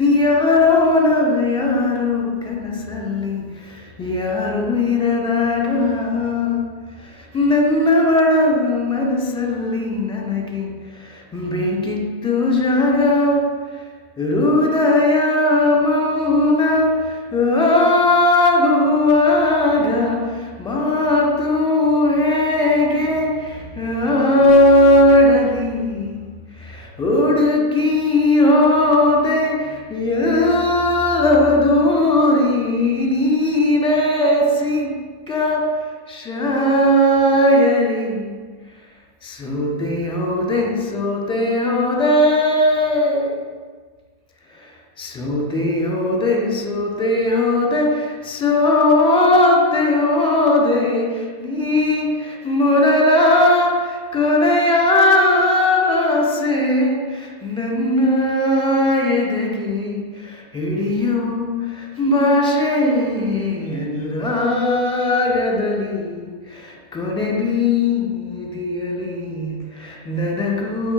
ಯಾರೋ ನಾ ಯಾರೋ ಕನಸಲ್ಲಿ ಯಾರು ಇರದಾಗ ನನ್ನವಳ ಮನಸ್ಸಲ್ಲಿ ನನಗೆ ಬೇಕಿತ್ತು ಜಾಗ ಹೃದಯ ಮೌನ ಆಗುವಾಗ ಮಾತು ಹೇಗೆ ಆಡಲಿ ಹುಡುಕಿ ಹೋದೆ ಎಲ್ಲ ದೂರಿ ನೀನೇ ಸಿಕ್ಕ ಶಾಯರಿ ಸೋತೆ ಹೋದೆ ಸೋತೆ ಹೋದೆ ಸೋತೆ ಹೋದೆ ಸೋತೆ ಹೋದೆ ಸೋತೆ ಹೋದೆ ಈ ಮೊದಲ ಕೊನೆಯ ಆಸೆ ನನ್ನ ಎದೆಗೆ ಹಿಡಿಯೋ ಭಾಷೆ ಅನುರಾಗದಲ್ಲಿ ಕೊನೆ ಬೀದಿಯಲ್ಲಿ ನನಗೂ